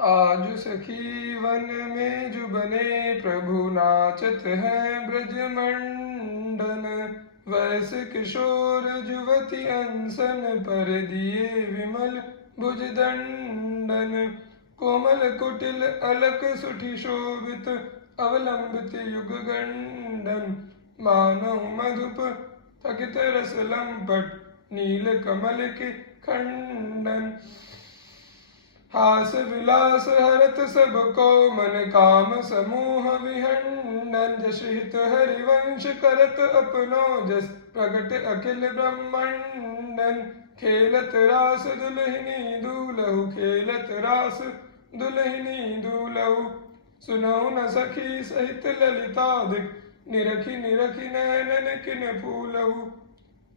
आज सखी वन में जुबने प्रभु नाचत हैं ब्रजमंडन। वैसे किशोर जुवती अंसन पर दिए विमल भुजदंडन। कोमल कुटिल अलक सुठी शोभित अवलंबित युग गंडन। मानव मधुप थकित रस लंपट नील कमल के खंडन। हास विलास हरत सब को मन काम समूह विहंडन। जस हित हरिवंश करत अपनो जस प्रगट अखिल ब्रह्मंडन। खेलत रास दुलहिनी दूलहु खेलत रास दुलहिनी दूलहु। सुनहु न सखी सहित ललितादिक निरखी निरखी नयनन किन फूलहु।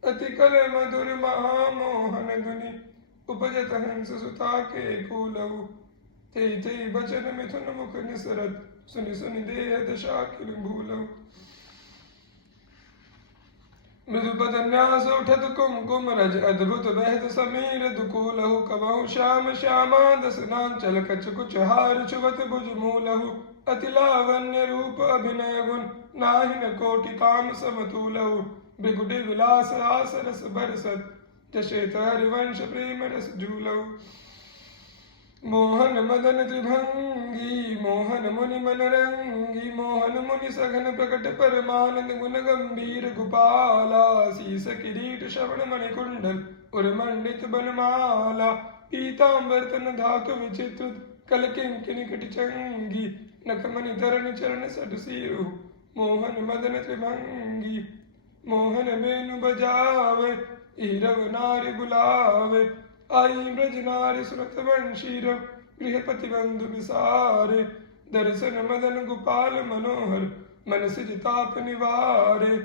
अति कल मधुर महामोहन धुनि उपजत हंस सुता के कूलहु। ते ते बचन मिथुन मुख निसरत सुनि सुनि देह दशा किल भूलहु। मृदुपद न्यास उठत कुमकुम रज अद्भुत बहत समीर दुकूलहु। कबहु श्याम श्यामा दसनांचल कछ कुछ हार चुवत भुज मूलहु। अति लावण्य रूप अभिनय गुण नाहिन कोटि काम समतूलहु। बिगुडि विलास आस रस बरसत जशेत हरिवंश प्रेम रस झूलहु। मोहन मदन त्रिभंगी मोहन मुनि मन रंगी। मोहन मुनि सघन प्रकट परमानंद गुण गंभीर गोपाला। शीस किरीट श्रवण मणि कुंडल उर्मंडित बनमाला। पीतांबर तन धातु विचित्र कल किंकिनी कटि चंगी। नखमणि धरण चरण सट सीरु मोहन मदन त्रिभंगी। मोहन बेनु बजावे ईरव नारी बुलावे। आई ब्रज नारी सुरत वंशीरव गृहपति बंधु विसारे। दर्शन मदन गोपाल मनोहर मन सिजताप निवारे।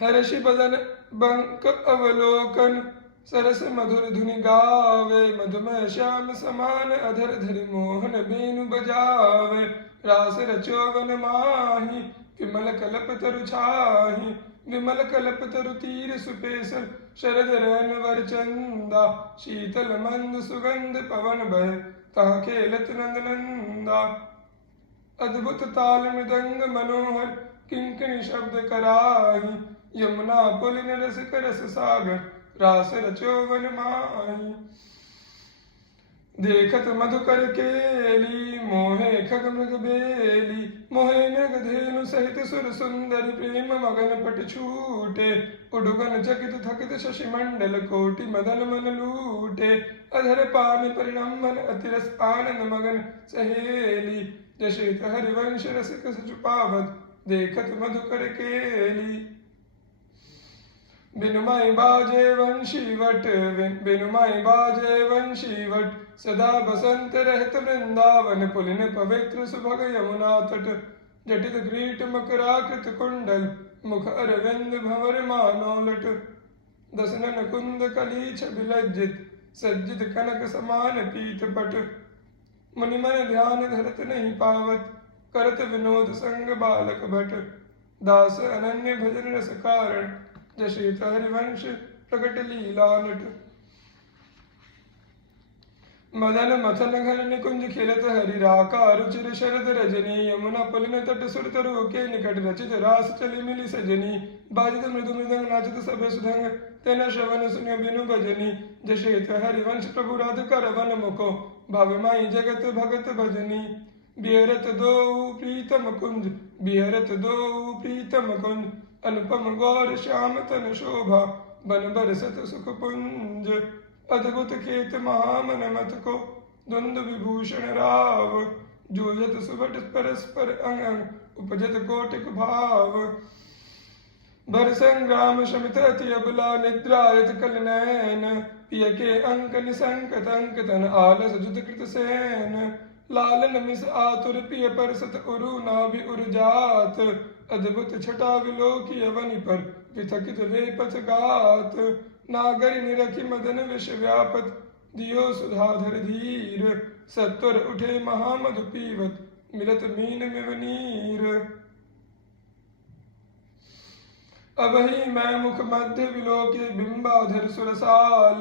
हर्षि बदन बंक अवलोकन सरस मधुर धुनि गावे। मधुमय श्याम समान अधर धरि मोहन बेनु बजावे। रास रचोवन माही विमल कलप तरु छाही। विमल कल्प तरु तीर सुपेसल शरद रैन वर चंदा। शीतल मंद सुगंध पवन बह तह खेलत नंद नंदा। अद्भुत ताल मृदंग मनोहर किंकिणी शब्द कराही। यमुना पुलिन रस करस सागर रास रचो वन माही। देखत मधुकर केली मोहे खग मृग बेली। मोहे मृग धेनु सहित सुर सुंदर प्रेम मगन पट छूटे। उडुगन चकित थकित शशि मंडल कोटि मदन मन लूटे। अधर पान परिणमन अतिरस आनंद मगन सहेली। जशित हरिवंश रसिक सचुपावत देखत मधुकर केली। बिनुमाई बाजे वंशी वट बिनुमाई बाजे वंशी वट। सदा बसंत रहत वृंदावन पुलिन पवित्र सुभग यमुना तट। जटित ग्रीट मकराकृत कुंडल मुख अरविंद भंवर मानो लट। दसनन कुंद कलीछ विलज्जित सज्जित कनक समान पीत पट। मुनिमन ध्यान धरत नहीं पावत करत विनोद संग बालक भट। दास अनन्य भजन रस कारण जशित हरिवंश प्रकट लीला नट। मदन मथन घर निकुंज खेलत हरि राका रुचिर शरद रजनी। यमुना पुलिन तट सुर तरु के निकट रचित रास चली मिली सजनी। बाजित मृदु मृदंग नाचित सब सुधंग तेन श्रवण सुन बिनु भजनी। जशित हरिवंश प्रभु राधिका रवन मुको भावमाई जगत भगत भजनी। बिहरत दो प्रीतम कुंज बिहरत दो प्रीतम कुंज। अनुपम गौर श्याम तन शोभा बन बरसत सुख पुंज। अद्भुत खेत महामन मत को द्वंद विभूषण राव। जूझत सुबट परस्पर अंग उपजत कोटिक भाव। भर संग्राम शमित अति अबला निद्रायत कल नैन। पिय के अंक निसंक तंक तन आलस जुत कृत सेन। लालन मिस आतुर पिय परसत उरु नाभि उर्जात। अद्भुत छटा विलोकी अवनि पर विथकित वेपथ गात। नागर निरखि मदन विष व्यापत दियो सुधाधर धीर। सत्वर उठे महामधु पीवत मिलत मीन मिव नीर। अब ही मैं मुख मध्य विलोके बिंबाधर सुरसाल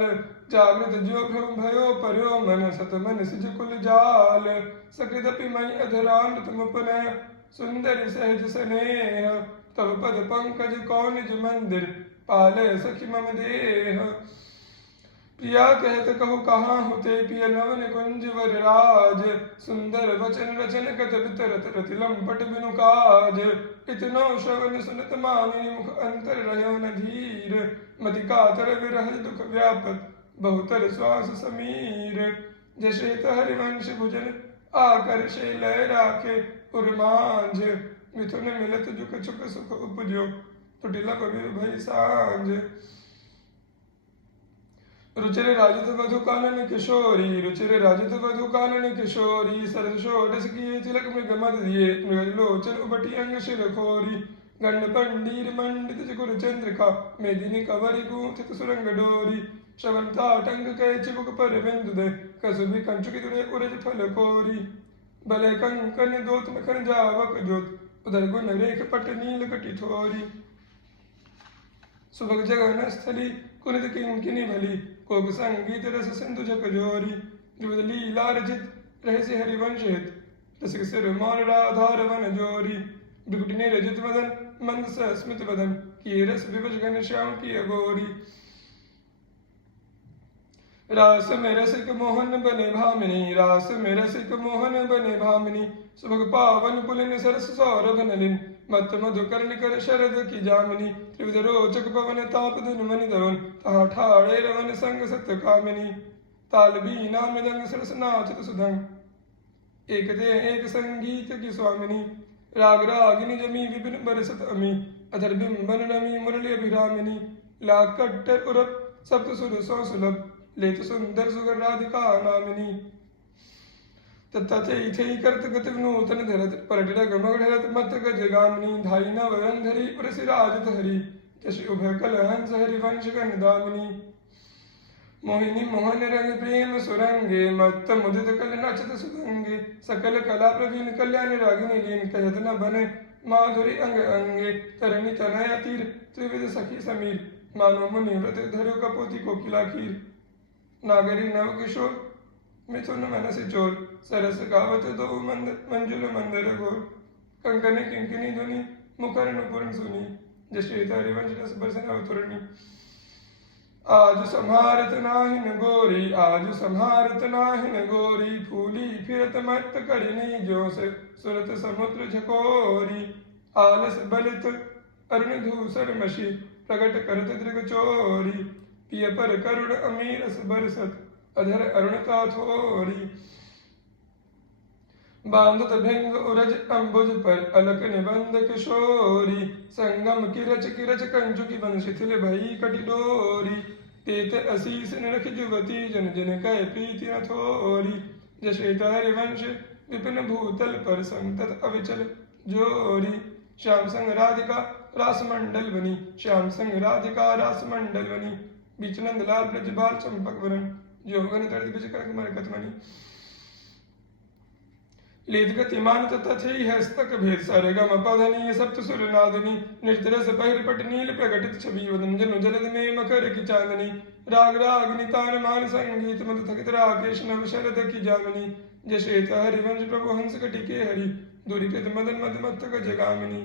जागृत जो भ्रम भयो पर्यो मन सत मन सिज कुल जाल सकृदपि मई अधरामृत मुपन सुंदर सहज स्नेह तब पद पंकज कौनिज मंदिर पाले सखी मम देह प्रिया कहत कहु कहाँ होते पिय नवन कुंज वर राज सुंदर वचन रचन कत बितरत रति लंपट बिनु काज इतनो श्रवण सुनत मानिनी मुख अंतर रहो न धीर मति कातर विरह दुख व्यापत बहुतर श्वास समीर जशेत हरिवंश भुजन आकर्षे लय राखे उर्मांझ मिथुन मिलत जुक चुक सुख उपजो तुटिलक भय सांझ रुचिर राजित वधु कानन किशोरी रुचिर राजित वधु कानन किशोरी सरद षोडश किए तिलक मृग मद दिए मृग लोचन उबटी अंग शिर खोरी गंड पंडीर मंडित चकुर चंद्रिका मेदिनी कवरी गूंथित सुरंग डोरी श्रवंता टंग कै चिबुक पर बिंदु दे कसुभि कंचुकी दुरे उरज फल कोरी भले कंकन दोत मखन जावक जोत उधर गुण रेख पट नील कटी थोरी सुभग जगन स्थली कुनित किंकिनी भली कोक संगीत रस सिंधु जक जोरी जुगद लीला रचित रहस्य हरिवंश हित रसिक सिर मौन राधार वन जोरी बिकुटी ने रजित वदन मंद स्मित वदन किए रस विवश घन श्याम की अगोरी रास में रसिक मोहन बने भामिनी रास में रसिक मोहन बने भामिनी सुभग पावन पुलिन सरस सौरभ नलिन मत मधुकर निकर शरद की जामिनी त्रिविध रोचक पवन ताप धन मनि दवन तहा ठाड़े रवन संग सत्य कामिनी ताल बीना मृदंग सरस नाचत सुधंग एक दे एक संगीत की स्वामिनी राग रागिनी जमी विपिन बरसत अमी अधर बिंबन नमी मुरली अभिरामिनी लाकट्ट उरप सप्त सुर सौ सुलभ लेत सुंदर सुगर राधिका नामिनी तथई करत गत नूतन धरत परटिरग मगढ़त मत गज गामिनी धाई नवरंधरी प्रसिराजत हरि जश उभय कल हंस हरिवंश गण दामिनी मोहिनी मोहन रंग प्रेम सुरंगे मत्त मुदित कल नचत सुदंगे सकल कला प्रवीण कल्याण रागिनी लीन कहत न बने माधुरी अंग अंगे तरणी तनय तीर त्रिविध सखी समीर मानो मुनि व्रत धरो कपोति कोकिला खीर नागरी नव किशोर मिथुन मन से चोर सरस गावत दो मंजुल मंदर घोर कंकने किंकिनी धुनी मुखर नुपुर सुनी जशेत हरिवंश रस बरसन अवतरणी आज संहारत नाहिन गोरी आज संहारत नाहिन गोरी फूली फिरत मत करिनी जो से सुरत समुद्र झकोरी आलस बलित अरुण धूसर मशी प्रगट करत दृग चोरी पिय पर करुण अमीरस बरसत अधर अरुणता थोरी बांधत भिंग उरज अंबुज पर अलक निबंध किशोरी संगम किरच कंचुकी बन शिथिल भई कटि डोरी तेत असीस निरख जुवती जन जन कह प्रीति न थोरी जशेत हरिवंश विपिन भूतल पर संतत अविचल जोरी श्याम संग राधिका रास मंडल बनी श्याम संग राधिका रास मंडल बनी बीच नंद लाल ब्रजबाल चंपक वरण जोगन तड़ित बिच करक मरकत मणि लेत गतिमान तथई हस्तक भेद सरगम पधनी सप्त सुर नादनी निर्तरस पहिर पट नील प्रकटित छवि वदन जनु जलद में मकर की चांदनी राग रागिनी तान मान संगीत मद थकित राकेश नव शरद की जामिनी जशेत हरिवंश प्रभु हंस कटिके हरि दूरीकृत मदन मद मत्तक जगामिनी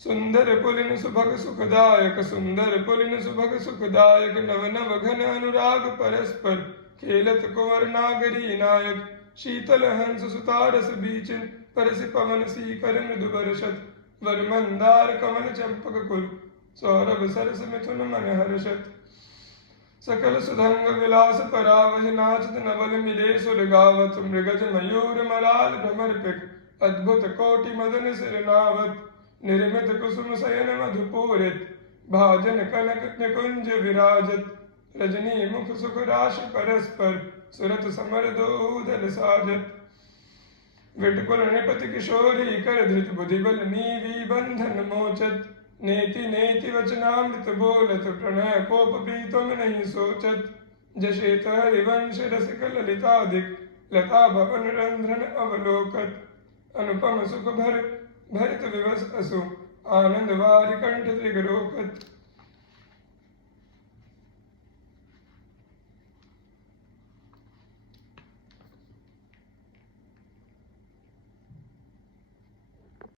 सुंदर पुलिन सुभग सुखदायक सुंदर पुलिन सुभग सुखदायक नव नव घन अनुराग परस्पर खेलत कुंवर नागरी नायक शीतल हंस सुतारस बीचिन परस पवन सीकर मृदु बरसत वर मंदार कमल चंपक कुल सौरभ सरस मिथुन मन हर्षत सकल सुधंग विलास परावज नाचत नवल मिले सुर गावत मृगज मयूर मराल भ्रमर पिक अद्भुत कोटि मदन सिरनावत निर्मित कुसुम शयन मधुपूरित भाजन कनक निकुंज विराजत रजनी मुख सुख राश परस्पर सुरत समर दोदल साजत विटकुल निपति किशोरी कर धृत बुद्धि बल नीवी बंधन मोचत नेति नेति वचनामृत बोलत प्रणय कोप प्रीतम नहीं सोचत जशेत हरिवंश रसिक ललितादिक लता भवन रंध्रन अवलोकत अनुपम सुख भर भरित विवश असु आनंद वारि कंठ त्रिगरोकत